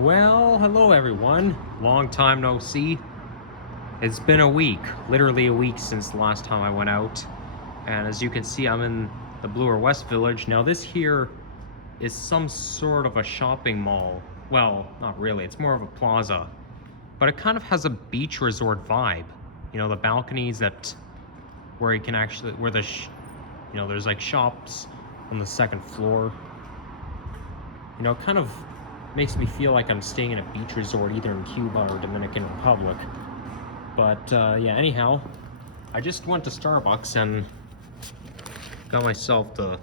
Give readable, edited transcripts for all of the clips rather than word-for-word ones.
Well, hello everyone. Long time no see. It's been a week, literally a week since the last time I went out. And as you can see, I'm in the Bloor West village. Now this here is some sort of a shopping mall. Well, not really, it's more of a plaza. But it kind of has a beach resort vibe. You know, the balconies where you can actually, there's like shops on the second floor. You know, it kind of makes me feel like I'm staying in a beach resort either in Cuba or Dominican Republic. But yeah, anyhow, I just went to Starbucks and got myself the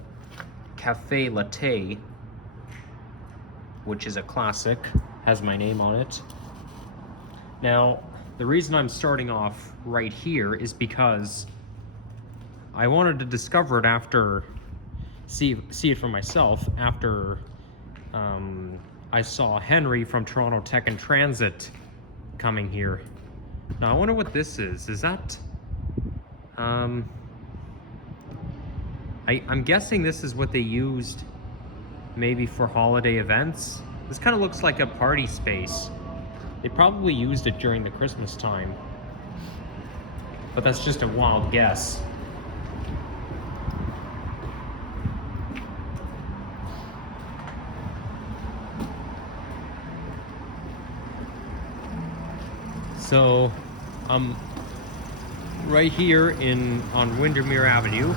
Cafe Latte, which is a classic, has my name on it. Now, the reason I'm starting off right here is because I wanted to discover it after, see it for myself after I saw Henry from Toronto Tech and Transit coming here. Now I wonder what this is. Is that I'm guessing this is what they used maybe for holiday events. This kind of looks like a party space. They probably used it during the Christmas time, but that's just a wild guess. So I'm right here on Windermere Avenue.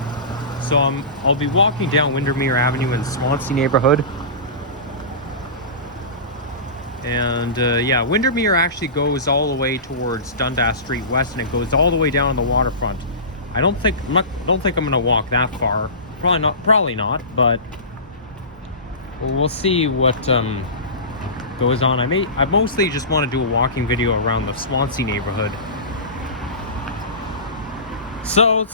So I'll be walking down Windermere Avenue in Swansea neighborhood. And yeah, Windermere actually goes all the way towards Bloor Street West, and it goes all the way down on the waterfront. I don't think I'm gonna walk that far. Probably not, but we'll see what goes on. I mostly just want to do a walking video around the Swansea neighborhood. So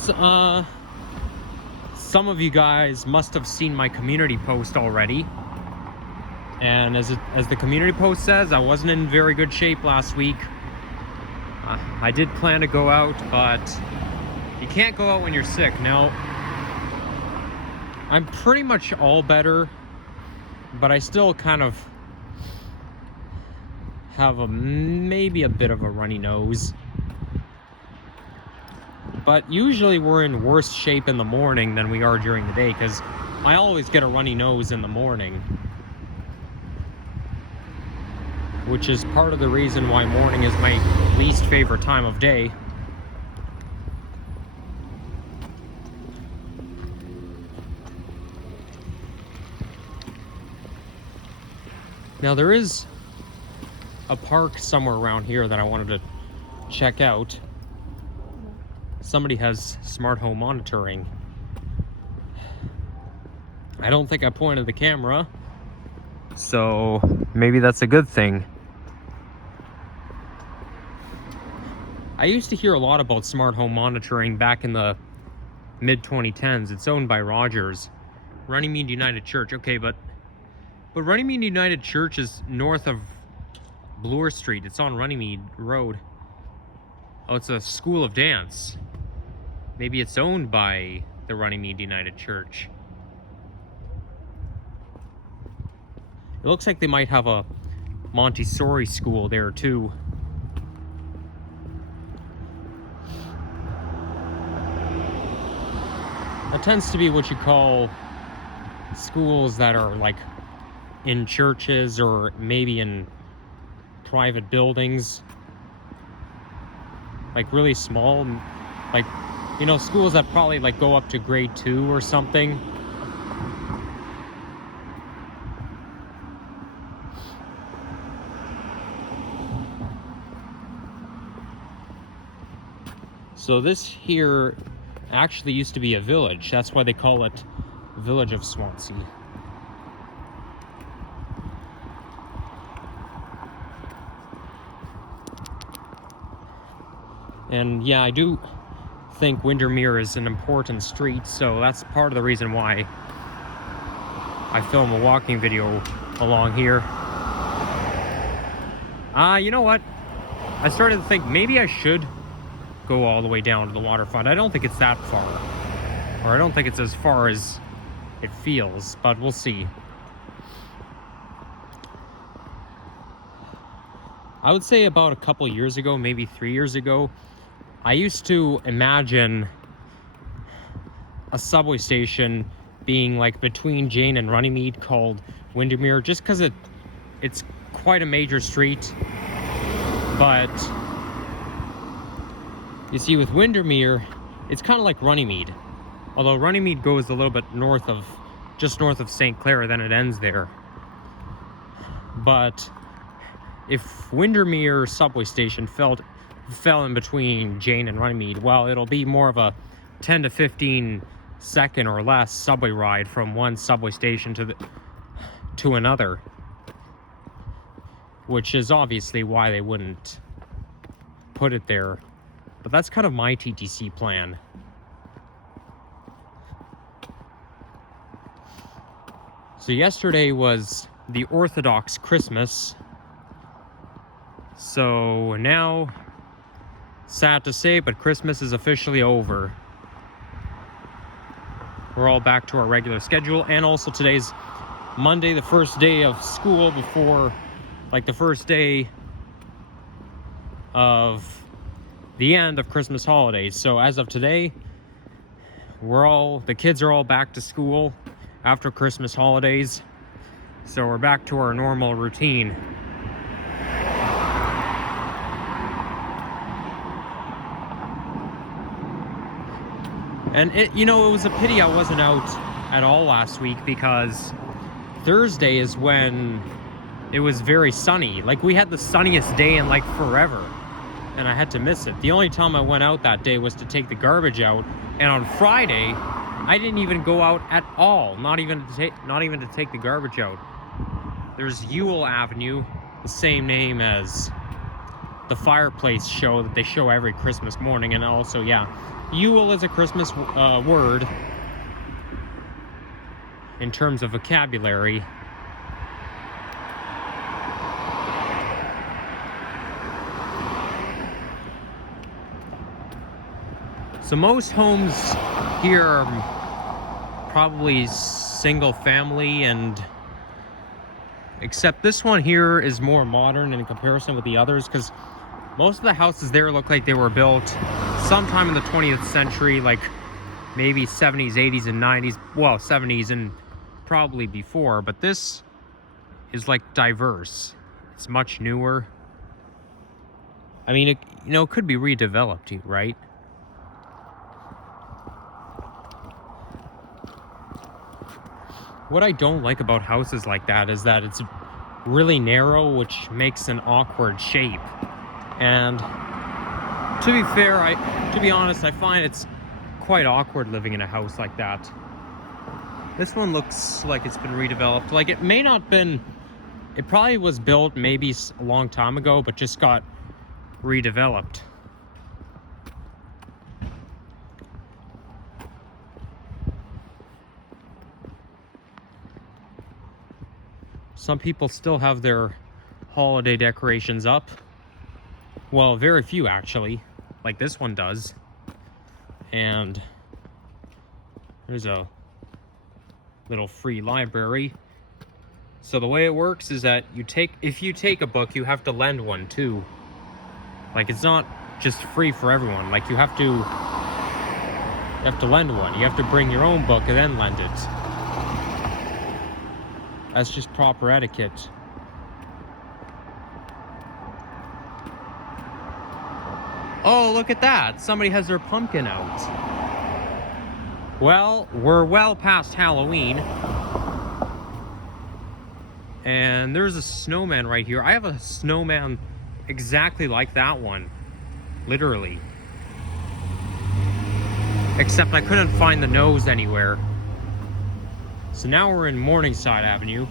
some of you guys must have seen my community post already, and as the community post says, I wasn't in very good shape last week. I did plan to go out, but you can't go out when you're sick. Now I'm pretty much all better, but I still kind of have maybe a bit of a runny nose. But usually we're in worse shape in the morning than we are during the day, because I always get a runny nose in the morning, which is part of the reason why morning is my least favorite time of day. Now there is a park somewhere around here that I wanted to check out. Somebody has smart home monitoring. I don't think I pointed the camera, so maybe that's a good thing. I used to hear a lot about smart home monitoring back in the mid-2010s. It's owned by Rogers. Runnymede United Church. Okay, but Runnymede United Church is north of Bloor Street. It's on Runnymede Road. Oh, it's a school of dance. Maybe it's owned by the Runnymede United Church. It looks like they might have a Montessori school there too. That tends to be what you call schools that are like in churches or maybe in private buildings, like really small, like, you know, schools that probably like go up to grade 2 or something. So this here actually used to be a village. That's why they call it Village of Swansea. And yeah, I do think Windermere is an important street, so that's part of the reason why I film a walking video along here. You know what? I started to think maybe I should go all the way down to the waterfront. I don't think it's that far, or I don't think it's as far as it feels, but we'll see. I would say about a couple years ago, maybe 3 years ago, I used to imagine a subway station being like between Jane and Runnymede called Windermere, just because it's quite a major street. But you see, with Windermere, it's kind of like Runnymede. Although Runnymede goes a little bit just north of St. Clair, then it ends there. But if Windermere subway station fell in between Jane and Runnymede, well, it'll be more of a 10 to 15 second or less subway ride from one subway station to another, which is obviously why they wouldn't put it there. But that's kind of my TTC plan. So yesterday was the Orthodox Christmas. So now, sad to say, but Christmas is officially over. We're all back to our regular schedule, and also today's Monday, the first day of school before, like, the first day of the end of Christmas holidays. So as of today, the kids are all back to school after Christmas holidays. So we're back to our normal routine. And it was a pity I wasn't out at all last week, because Thursday is when it was very sunny. Like, we had the sunniest day in like forever, and I had to miss it. The only time I went out that day was to take the garbage out, and on Friday I didn't even go out at all, not even to take the garbage out. There's Ewell Avenue, the same name as the fireplace show that they show every Christmas morning. And also, yeah, Ewell is a Christmas word in terms of vocabulary. So most homes here are probably single family, and except this one here is more modern in comparison with the others, because most of the houses there look like they were built sometime in the 20th century, like maybe 70s, 80s, and 90s. Well, 70s and probably before, but this is like diverse. It's much newer. I mean, it could be redeveloped, right? What I don't like about houses like that is that it's really narrow, which makes an awkward shape. And to be fair, to be honest, I find it's quite awkward living in a house like that. This one looks like it's been redeveloped. Like, it may not been, it probably was built maybe a long time ago, but just got redeveloped. Some people still have their holiday decorations up. Well, very few actually, like this one does. And there's a little free library. So the way it works is that if you take a book, you have to lend one too. Like, it's not just free for everyone. Like, you have to lend one. You have to bring your own book and then lend it. That's just proper etiquette. Oh, look at that. Somebody has their pumpkin out. Well, we're well past Halloween. And there's a snowman right here. I have a snowman exactly like that one. Literally. Except I couldn't find the nose anywhere. So now we're in Morningside Avenue.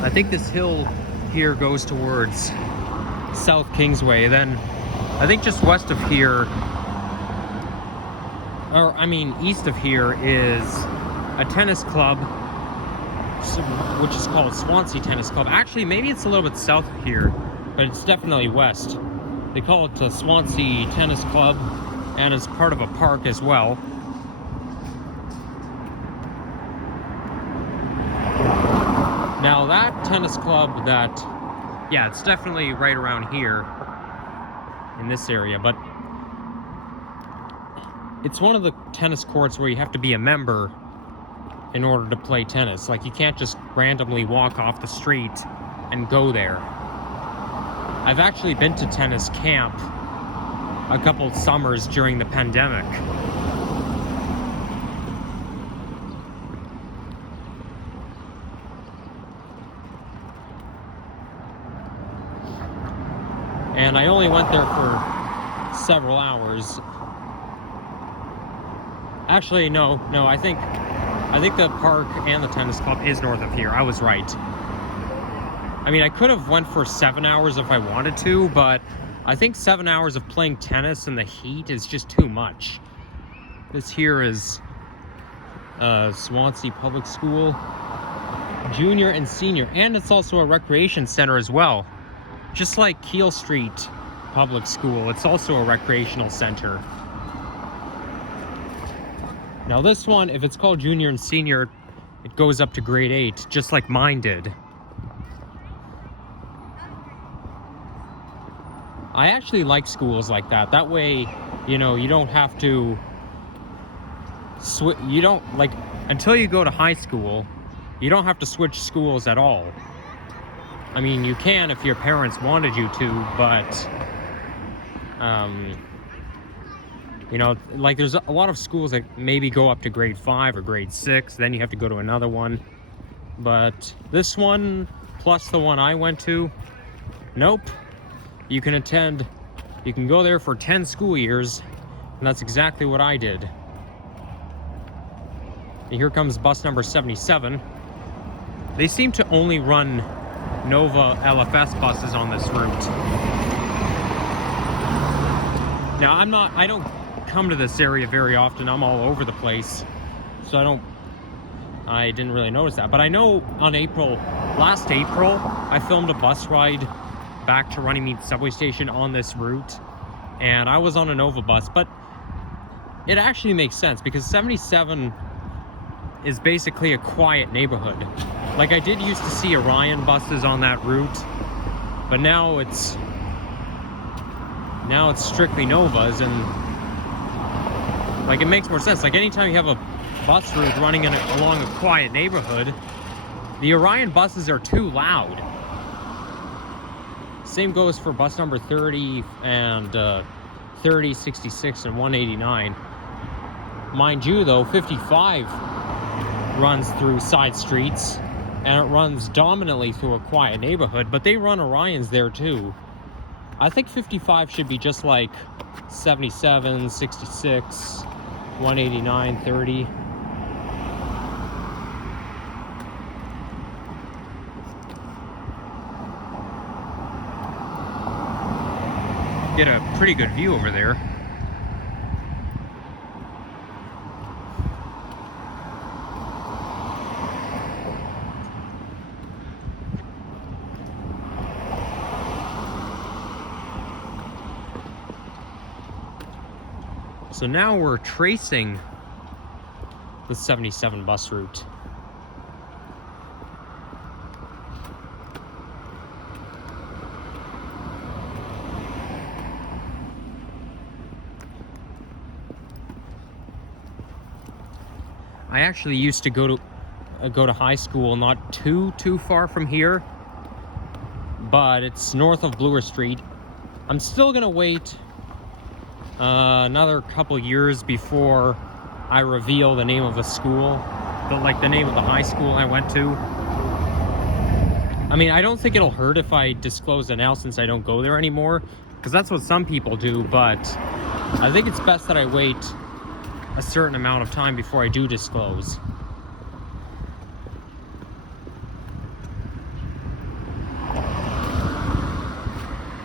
I think this hill here goes towards South Kingsway. Then I think just west of here, or I mean east of here, is a tennis club, which is called Swansea Tennis Club. Actually, maybe it's a little bit south of here, but it's definitely west. They call it the Swansea Tennis Club, and it's part of a park as well. Now that tennis club yeah, it's definitely right around here in this area, but it's one of the tennis courts where you have to be a member in order to play tennis. Like, you can't just randomly walk off the street and go there. I've actually been to tennis camp a couple summers during the pandemic. And I only went there for several hours. Actually, no, I think the park and the tennis club is north of here. I was right. I mean, I could have went for 7 hours if I wanted to, but I think 7 hours of playing tennis in the heat is just too much. This here is Swansea Public School, junior and senior, and it's also a recreation center as well. Just like Keel Street Public School, it's also a recreational center. Now this one, if it's called junior and senior, it goes up to grade 8, just like mine did. I actually like schools like that. That way, you know, you don't have to you don't, like, until you go to high school, you don't have to switch schools at all. I mean, you can if your parents wanted you to, but you know, like, there's a lot of schools that maybe go up to grade 5 or grade 6, then you have to go to another one. But this one, plus the one I went to, nope. You can go there for 10 school years, and that's exactly what I did. And here comes bus number 77. They seem to only run Nova LFS buses on this route. Now, I don't come to this area very often. I'm all over the place, so I didn't really notice that. But I know on last April, I filmed a bus ride back to Runnymede subway station on this route, and I was on a Nova bus, but it actually makes sense because 77 is basically a quiet neighborhood. Like, I did used to see Orion buses on that route, but now it's strictly Novas, and like, it makes more sense. Like, anytime you have a bus route running along a quiet neighborhood, the Orion buses are too loud. Same goes for bus number 30 and 30, 66, and 189. Mind you, though, 55 runs through side streets, and it runs dominantly through a quiet neighborhood, but they run Orions there too. I think 55 should be just like 77, 66, 189, 30. Get a pretty good view over there. So now we're tracing the 77 bus route. I actually used to go to high school not too far from here, but it's north of Bloor Street. I'm still gonna wait another couple years before I reveal the name of the school, the name of the high school I went to. I mean, I don't think it'll hurt if I disclose it now since I don't go there anymore, because that's what some people do, but I think it's best that I wait a certain amount of time before I do disclose.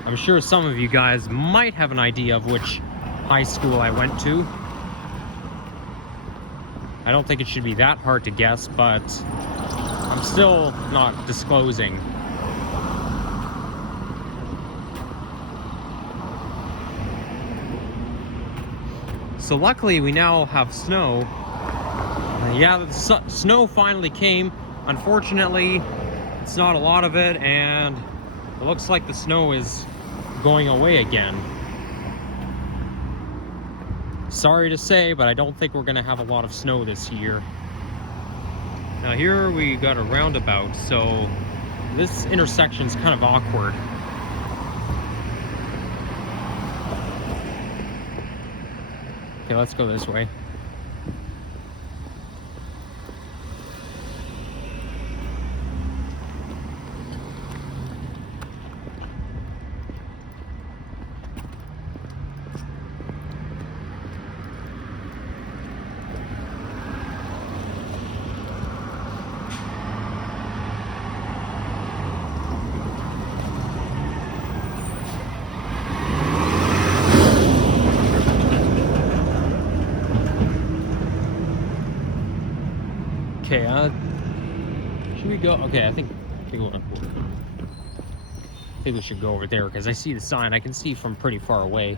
I'm sure some of you guys might have an idea of which high school I went to. I don't think it should be that hard to guess, but I'm still not disclosing. So luckily we now have snow. Yeah, the snow finally came. Unfortunately, it's not a lot of it, and it looks like the snow is going away again. Sorry to say, but I don't think we're gonna have a lot of snow this year. Now here we got a roundabout, so this intersection's kind of awkward. Okay, let's go this way. Okay, should we go? Okay, I think we should go over there because I see the sign. I can see from pretty far away.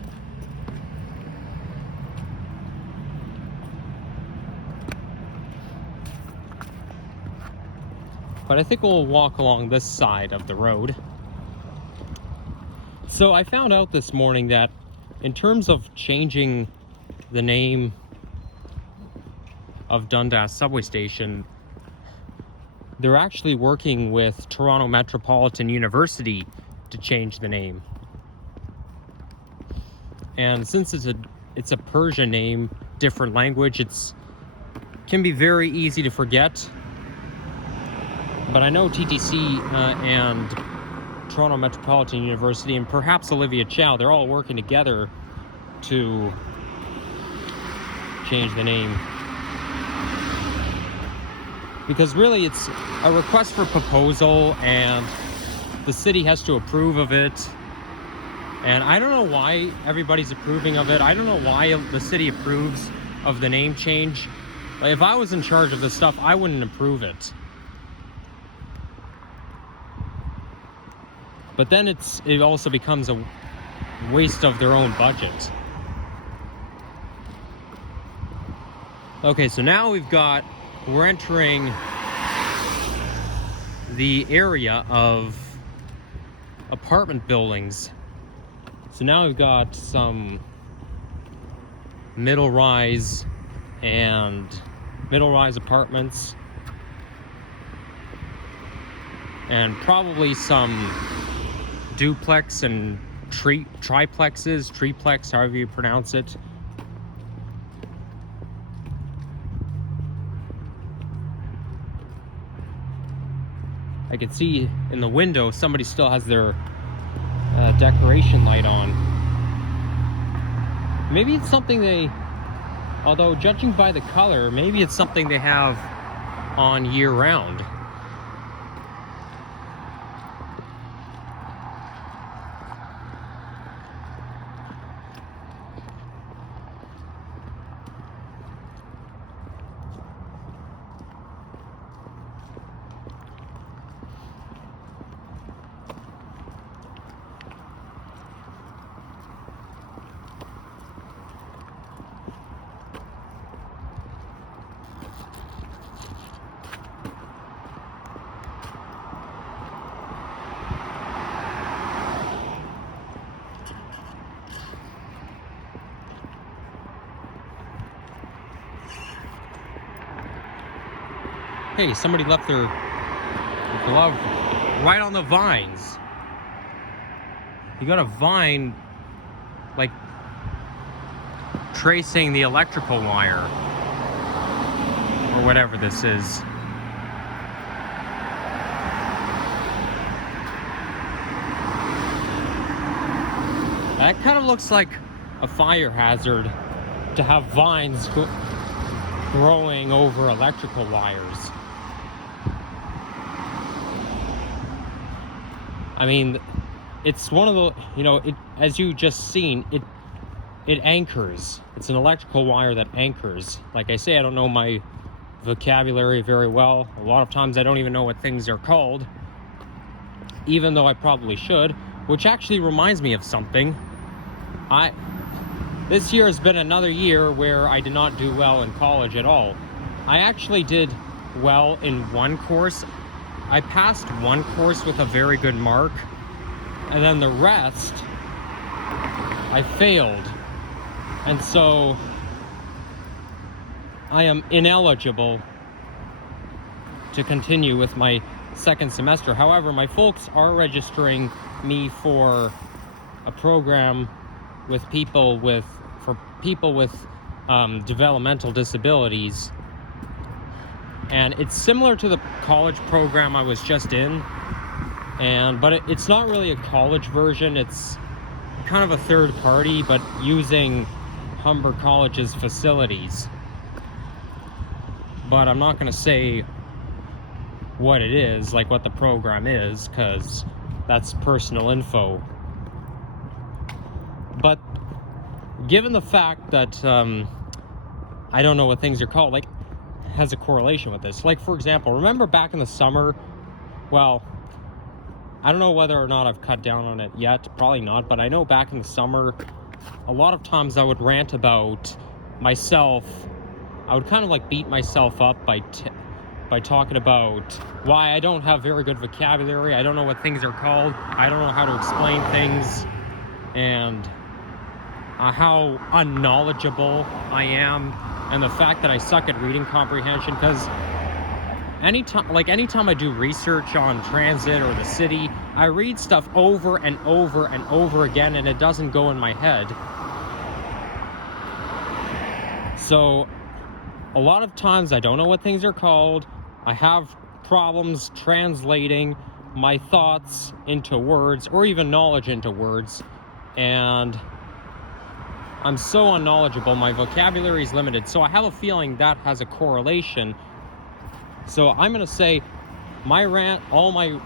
But I think we'll walk along this side of the road. So I found out this morning that in terms of changing the name of Dundas subway station, they're actually working with Toronto Metropolitan University to change the name. And since it's a Persian name, different language, can be very easy to forget. But I know TTC and Toronto Metropolitan University and perhaps Olivia Chow, they're all working together to change the name. Because really it's a request for proposal and the city has to approve of it. And I don't know why everybody's approving of it. I don't know why the city approves of the name change. Like, if I was in charge of this stuff, I wouldn't approve it. But then it also becomes a waste of their own budget. Okay, so now we're entering the area of apartment buildings. So now we've got some middle-rise apartments, and probably some duplex and triplex, however you pronounce it. I can see in the window somebody still has their decoration light on. Maybe it's something although judging by the color, maybe it's something they have on year-round. Hey, somebody left their glove right on the vines. You got a vine, like, tracing the electrical wire, or whatever this is. That kind of looks like a fire hazard to have vines growing over electrical wires. I mean, it's one of the, as you just seen, it anchors. It's an electrical wire that anchors. Like I say, I don't know my vocabulary very well. A lot of times I don't even know what things are called, even though I probably should, which actually reminds me of something. this year has been another year where I did not do well in college at all. I actually did well in one course. I passed one course with a very good mark, and then the rest I failed. And so I am ineligible to continue with my second semester. However, my folks are registering me for a program with people with developmental disabilities, and it's similar to the college program I was just in, but it's not really a college version. It's kind of a third party, but using Humber College's facilities. But I'm not going to say what it is, like what the program is, because that's personal info. But given the fact that I don't know what things are called, like, has a correlation with this. Like, for example, remember back in the summer, well, I don't know whether or not I've cut down on it yet, probably not, but I know back in the summer, a lot of times I would rant about myself. I would kind of like beat myself up by talking about why I don't have very good vocabulary, I don't know what things are called, I don't know how to explain things, and how unknowledgeable I am, and the fact that I suck at reading comprehension. Because anytime I do research on transit or the city, I read stuff over and over and over again, and it doesn't go in my head. So a lot of times I don't know what things are called. I have problems translating my thoughts into words, or even knowledge into words, and I'm so unknowledgeable, my vocabulary is limited, so I have a feeling that has a correlation. So I'm going to say all my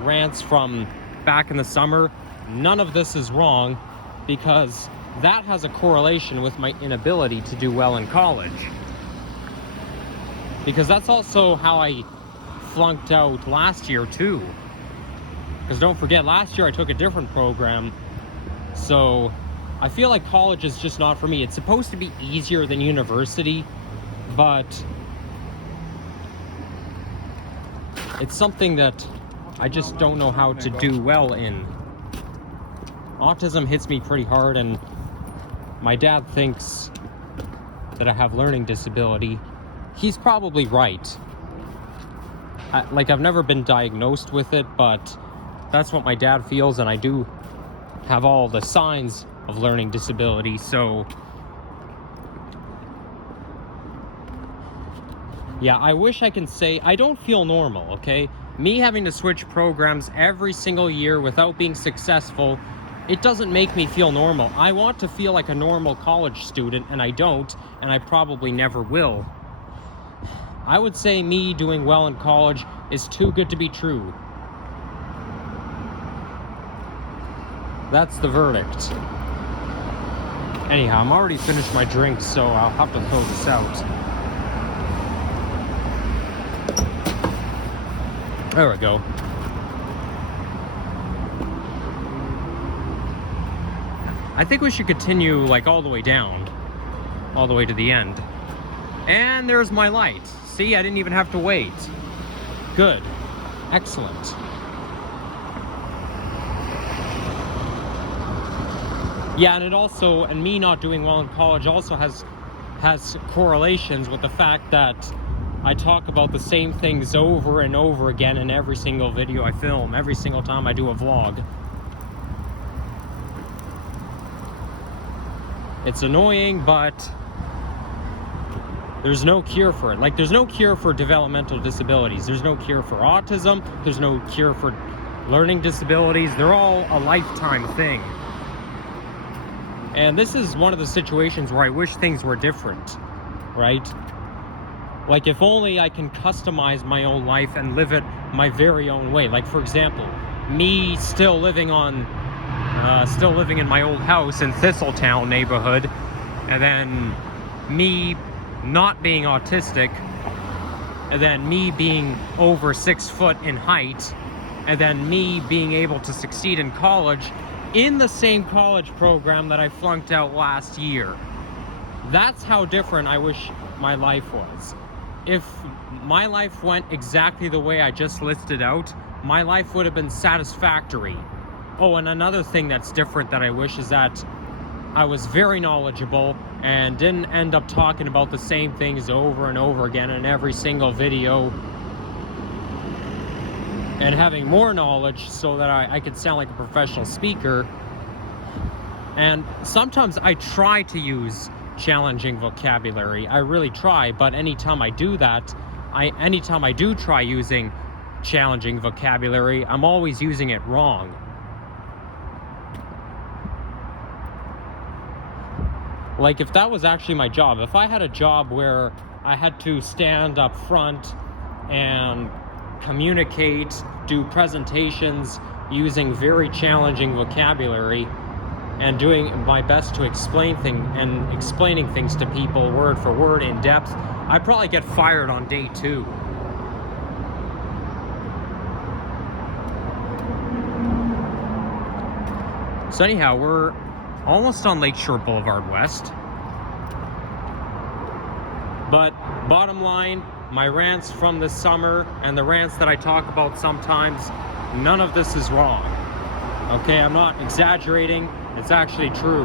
rants from back in the summer, none of this is wrong, because that has a correlation with my inability to do well in college. Because that's also how I flunked out last year too. Because don't forget, last year I took a different program, so I feel like college is just not for me. It's supposed to be easier than university, but it's something that I just don't know how to do well in. Autism hits me pretty hard, and my dad thinks that I have learning disability. He's probably right. I've never been diagnosed with it, but that's what my dad feels, and I do have all the signs of learning disability. So yeah, I wish I can say I don't feel normal, okay? Me having to switch programs every single year without being successful, it doesn't make me feel normal. I want to feel like a normal college student, and I don't, and I probably never will. I would say me doing well in college is too good to be true. That's the verdict. Anyhow, I'm already finished my drink, so I'll have to throw this out. There we go. I think we should continue like all the way down, all the way to the end. And there's my light. See, I didn't even have to wait. Good. Excellent. Yeah, and me not doing well in college also has correlations with the fact that I talk about the same things over and over again in every single video I film, every single time I do a vlog. It's annoying, but there's no cure for it. Like, there's no cure for developmental disabilities. There's no cure for autism. There's no cure for learning disabilities. They're all a lifetime thing. And this is one of the situations where I wish things were different, right? Like, if only I can customize my own life and live it my very own way. Like, for example, me still living in my old house in Thistletown neighborhood, and then me not being autistic, and then me being over 6 foot in height, and then me being able to succeed in college. in the same college program that I flunked out last year. That's how different I wish my life was. If my life went exactly the way I just listed out, my life would have been satisfactory. Oh, and another thing that's different that I wish is that I was very knowledgeable and didn't end up talking about the same things over and over again in every single video, and having more knowledge so that I could sound like a professional speaker. And sometimes I try to use challenging vocabulary. I really try, but anytime I do that, anytime I do try using challenging vocabulary, I'm always using it wrong. Like, if that was actually my job, if I had a job where I had to stand up front and communicate, do presentations using very challenging vocabulary, and doing my best to explaining things to people word for word in depth, I'd probably get fired on day 2. So anyhow, we're almost on Lakeshore Blvd West. But bottom line, my rants from this summer and the rants that I talk about sometimes, none of this is wrong. Okay, I'm not exaggerating, it's actually true.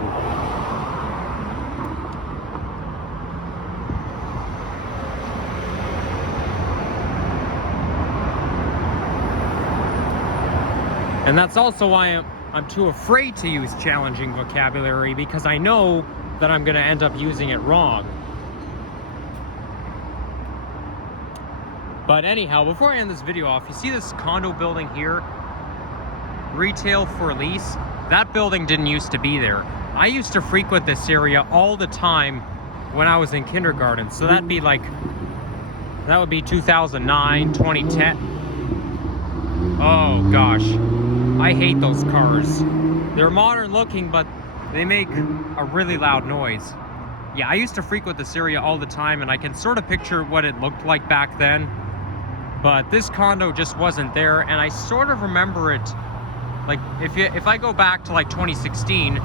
And that's also why I'm too afraid to use challenging vocabulary, because I know that I'm going to end up using it wrong. But anyhow, before I end this video off, you see this condo building here? Retail for lease. That building didn't used to be there. I used to frequent this area all the time when I was in kindergarten. So that would be 2009, 2010. Oh gosh, I hate those cars. They're modern looking, but they make a really loud noise. Yeah, I used to frequent this area all the time, and I can sort of picture what it looked like back then. But this condo just wasn't there, and I sort of remember it, like, if I go back to like 2016,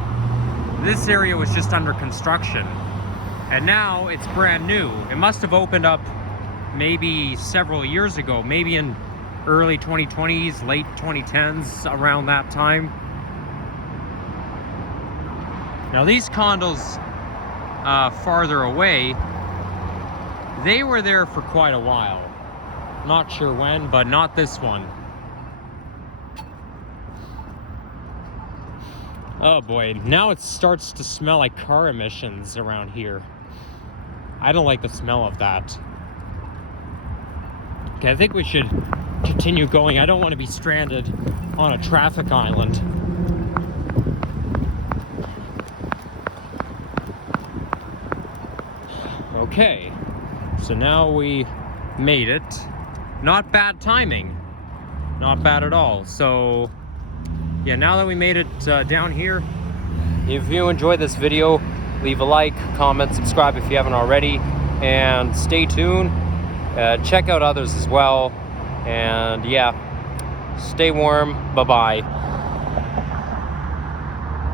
this area was just under construction, and now it's brand new. It must have opened up maybe several years ago, maybe in early 2020s, late 2010s, around that time. Now these condos farther away, they were there for quite a while. Not sure when, but not this one. Oh boy, now it starts to smell like car emissions around here. I don't like the smell of that. Okay, I think we should continue going. I don't want to be stranded on a traffic island. Okay, so now we made it. Not bad timing. Not bad at all. So yeah, now that we made it down here, if you enjoyed this video, leave a like, comment, subscribe if you haven't already, and stay tuned. Check out others as well, and yeah, stay warm. Bye-bye.